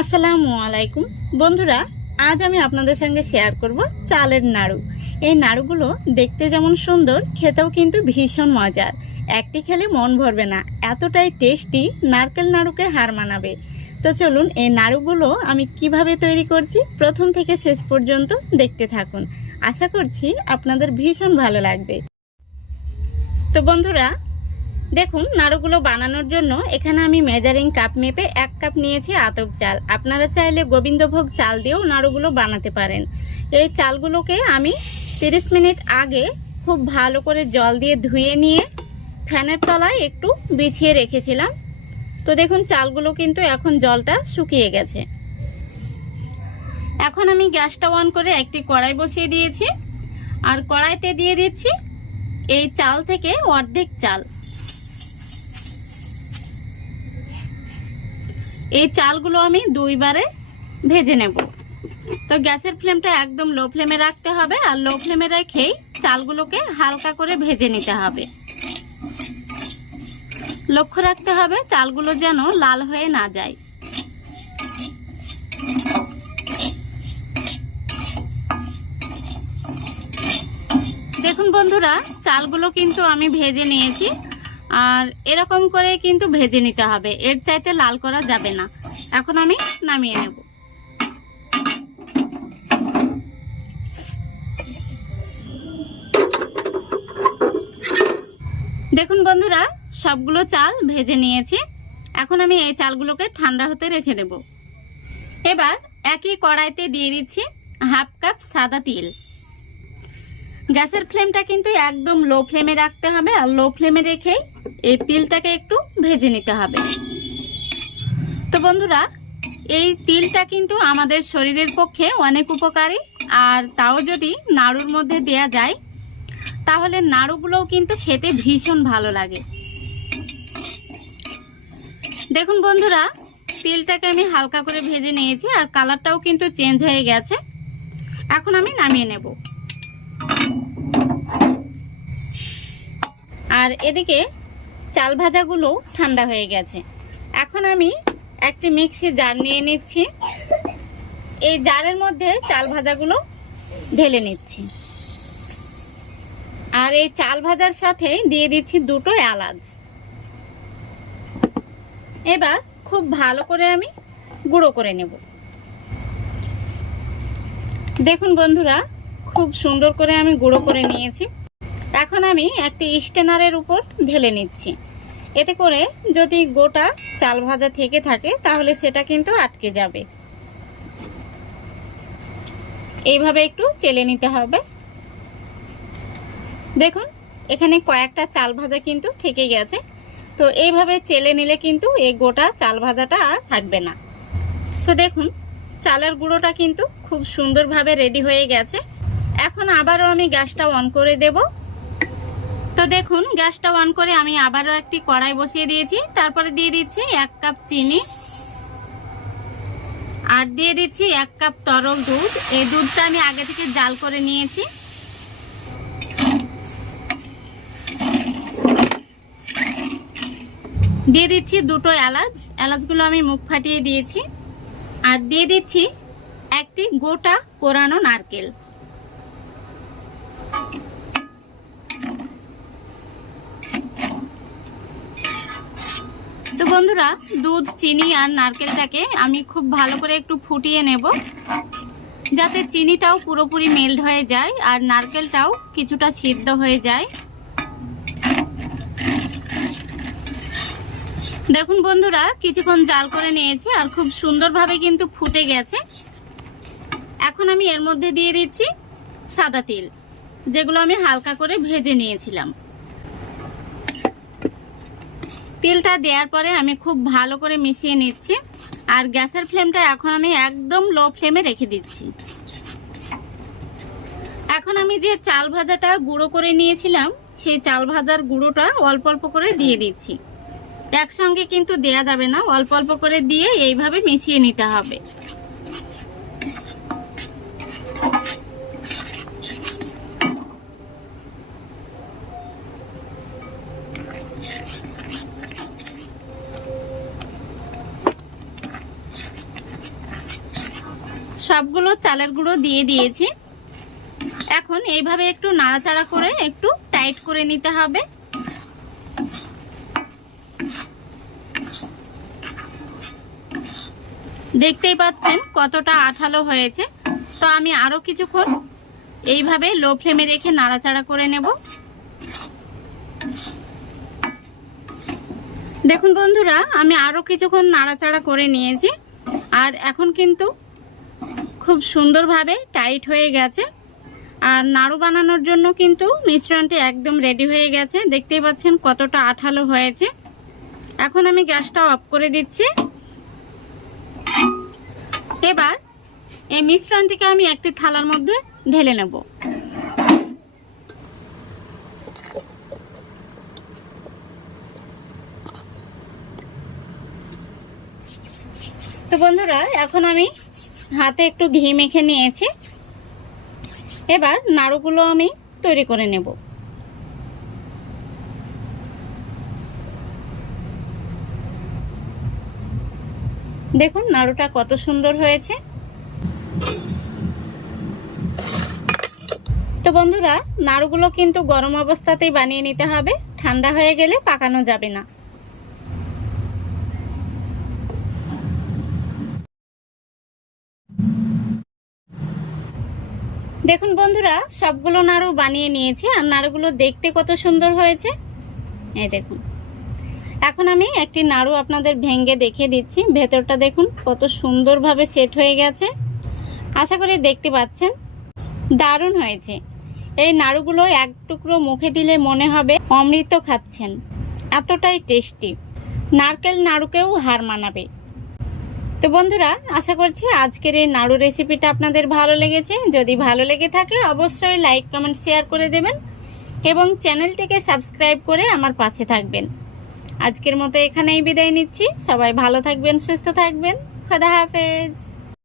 আসসালামু আলাইকুম বন্ধুরা, আজ আমি আপনাদের সঙ্গে শেয়ার করব চালের নাড়ু। এই নাড়ুগুলো দেখতে যেমন সুন্দর, খেতেও কিন্তু ভীষণ মজার। একটি খেলে মন ভরবে না, এতটাই টেস্টি, নারকেল নাড়ুকে হার মানাবে। তো চলুন এই নাড়ুগুলো আমি কিভাবে তৈরি করছি প্রথম থেকে শেষ পর্যন্ত দেখতে থাকুন। আশা করছি আপনাদের ভীষণ ভালো লাগবে। তো বন্ধুরা দেখুন, নাড়ুগুলো বানানোর জন্য এখানে আমি মেজারিং কাপ মেপে 1 কাপ নিয়েছি আতপ চাল। আপনারা চাইলে গোবিন্দভোগ চাল দিয়েও নাড়ুগুলো বানাতে পারেন। এই চালগুলোকে আমি 30 মিনিট আগে খুব ভালো করে জল দিয়ে ধুয়ে নিয়ে ফ্যানের তলায় একটু বিছিয়ে রেখেছিলাম। তো দেখুন, চালগুলো কিন্তু এখন জলটা শুকিয়ে গেছে। এখন আমি গ্যাসটা অন করে একটি কড়াই বসিয়ে দিয়েছি, আর কড়াইতে দিয়ে দিচ্ছি এই চাল থেকে অর্ধেক চাল। এই চালগুলো আমি 2 বারে ভেজে নেব। তো গ্যাসের ফ্লেমটা একদম লো ফ্লেমে রাখতে হবে, আর লো ফ্লেমে রেখেই চালগুলোকে হালকা করে ভেজে নিতে হবে। লক্ষ্য রাখতে হবে চালগুলো যেন লাল হয়ে না যায়। দেখুন বন্ধুরা, চালগুলো কিন্তু আমি ভেজে নিয়েছি, আর এরকম করে কিন্তু ভেজে নিতে হবে, এর চাইতে লাল করা যাবে না। এখন আমি নামিয়ে নেব। দেখুন বন্ধুরা, সবগুলো চাল ভেজে নিয়েছি। এখন আমি এই চালগুলোকে ঠান্ডা হতে রেখে দেব। এবার একই কড়াইতে দিয়ে দিচ্ছি 1/2 কাপ সাদা তিল। গ্যাসের ফ্লেমটা কিন্তু একদম লো ফ্লেমে রাখতে হবে, আর লো ফ্লেমে রেখে এই তিলটাকে একটু ভেজে নিতে হবে। তো বন্ধুরা, এই তিলটা কিন্তু আমাদের শরীরের পক্ষে অনেক উপকারী, আর তাও যদি নাড়ুর মধ্যে দেয়া যায় তাহলে নাড়ুগুলোও কিন্তু খেতে ভীষণ ভালো লাগে। দেখুন বন্ধুরা, তিলটাকে আমি হালকা করে ভেজে নিয়েছি, আর কালারটাও কিন্তু চেঞ্জ হয়ে গেছে। এখন আমি নামিয়ে নেব। আর এদিকে চাল ভাজাগুলো ঠান্ডা হয়ে গেছে। এখন আমি একটি মিক্সি জার নিয়ে নিচ্ছি। এই জারের মধ্যে চাল ভাজাগুলো ঢেলে নিচ্ছি, আর এই চাল ভাজার সাথে দিয়ে দিচ্ছি 2টো এলাচ। এবার খুব ভালো করে আমি গুঁড়ো করে নেব। দেখুন বন্ধুরা, খুব সুন্দর করে আমি গুঁড়ো করে নিয়েছি। এখন আমি একটি স্ট্যানারের উপর ঢেলে নিচ্ছি। এতে করে যদি গোটা চাল ভাজা থেকে থাকে তাহলে সেটা কিন্তু আটকে যাবে। এইভাবে একটু চেলে নিতে হবে। দেখুন, এখানে কয়েকটা চাল ভাজা কিন্তু থেকে গেছে। তো এইভাবে চেলে নিলে কিন্তু এই গোটা চাল ভাজাটা আর থাকবে না। তো দেখুন, চালের গুঁড়োটা কিন্তু খুব সুন্দরভাবে রেডি হয়ে গেছে। এখন আবারও আমি গ্যাসটা অন করে দেব। তো দেখুন, গ্যাসটা অন করে আমি আবারও একটি কড়াই বসিয়ে দিয়েছি। তারপরে দিয়ে দিচ্ছি 1 কাপ চিনি, আর দিয়ে দিচ্ছি 1 কাপ তরল দুধ। এই দুধটা আমি আগে থেকে জাল করে নিয়েছি। দিয়ে দিচ্ছি 2টো এলাচ। এলাচগুলো আমি মুখ ফাটিয়ে দিয়েছি। আর দিয়ে দিচ্ছি একটি গোটা কোরানো নারকেল। তো বন্ধুরা, দুধ, চিনি আর নারকেলটাকে আমি খুব ভালো করে একটু ফুটিয়ে নেব, যাতে চিনিটাও পুরোপুরি মেল্ট হয়ে যায় আর নারকেলটাও কিছুটা সিদ্ধ হয়ে যায়। দেখুন বন্ধুরা, কিছুক্ষণ জাল করে নিয়েছি, আর খুব সুন্দরভাবে কিন্তু ফুটে গেছে। এখন আমি এর মধ্যে দিয়ে দিচ্ছি সাদা তিল, যেগুলো আমি হালকা করে ভেজে নিয়েছিলাম। তিলটা দেওয়ার পরে আমি খুব ভালো করে মিশিয়ে নিচ্ছি, আর গ্যাসের ফ্লেমটা এখন আমি একদম লো ফ্লেমে রেখে দিচ্ছি। এখন আমি যে চাল ভাজাটা গুঁড়ো করে নিয়েছিলাম, সেই চাল ভাজার গুঁড়োটা অল্প অল্প করে দিয়ে দিচ্ছি। একসঙ্গে কিন্তু দেয়া যাবে না, অল্প অল্প করে দিয়ে এইভাবে মিশিয়ে নিতে হবে। সবগুলো চালের গুঁড়ো দিয়ে দিয়েছি। এখন এইভাবে একটু নাড়াচাড়া করে একটু টাইট করে নিতে হবে। দেখতেই পাচ্ছেন কতটা আঠালো হয়েছে। তো আমি আরো কিছুক্ষণ এইভাবে লো ফ্লেমে রেখে নাড়াচাড়া করে নেব। দেখুন বন্ধুরা, আমি আরো কিছুক্ষণ নাড়াচাড়া করে নিয়েছি আর এখন কিন্তু খুব সুন্দরভাবে টাইট হয়ে গেছে। আর নাড়ু বানানোর জন্য কিন্তু মিশ্রণটি একদম রেডি হয়ে গেছে। দেখতেই পাচ্ছেন কতটা আঠালো হয়েছে। এখন আমি গ্যাসটা অফ করে দিচ্ছি। এবার এই মিশ্রণটিকে আমি একটি থালার মধ্যে ঢেলে নেব। তো বন্ধুরা, এখন আমি হাতে একটু ঘি মেখে নিয়েছি। এবার নাড়ুগুলো আমি তৈরি করে নেব। দেখুন নাড়ুটা কত সুন্দর হয়েছে। তো বন্ধুরা, নাড়ুগুলো কিন্তু গরম অবস্থাতেই বানিয়ে নিতে হবে, ঠান্ডা হয়ে গেলে পাকানো যাবে না। দেখুন বন্ধুরা, সবগুলো নাড়ু বানিয়ে নিয়েছি আর নাড়ুগুলো দেখতে কত সুন্দর হয়েছে। এই দেখুন, এখন আমি একটি নাড়ু আপনাদের ভেঙে দেখিয়ে দিচ্ছি। ভেতরটা দেখুন কত সুন্দরভাবে সেট হয়ে গেছে। আশা করি দেখতে পাচ্ছেন, দারুণ হয়েছে। এই নাড়ুগুলো এক টুকরো মুখে দিলে মনে হবে অমৃত খাচ্ছেন, এতটাই টেস্টি। নারকেল নাড়ুকেও হার মানাবে। তো বন্ধুরা, আশা করছি আজকের এই নাড়ু রেসিপিটা আপনাদের ভালো লেগেছে। যদি ভালো লেগে থাকে অবশ্যই লাইক কমেন্ট শেয়ার করে দেবেন এবং চ্যানেলটিকে সাবস্ক্রাইব করে আমার পাশে থাকবেন। আজকের মতো এখানেই বিদায় নিচ্ছি। সবাই ভালো থাকবেন, সুস্থ থাকবেন। খোদা হাফেজ।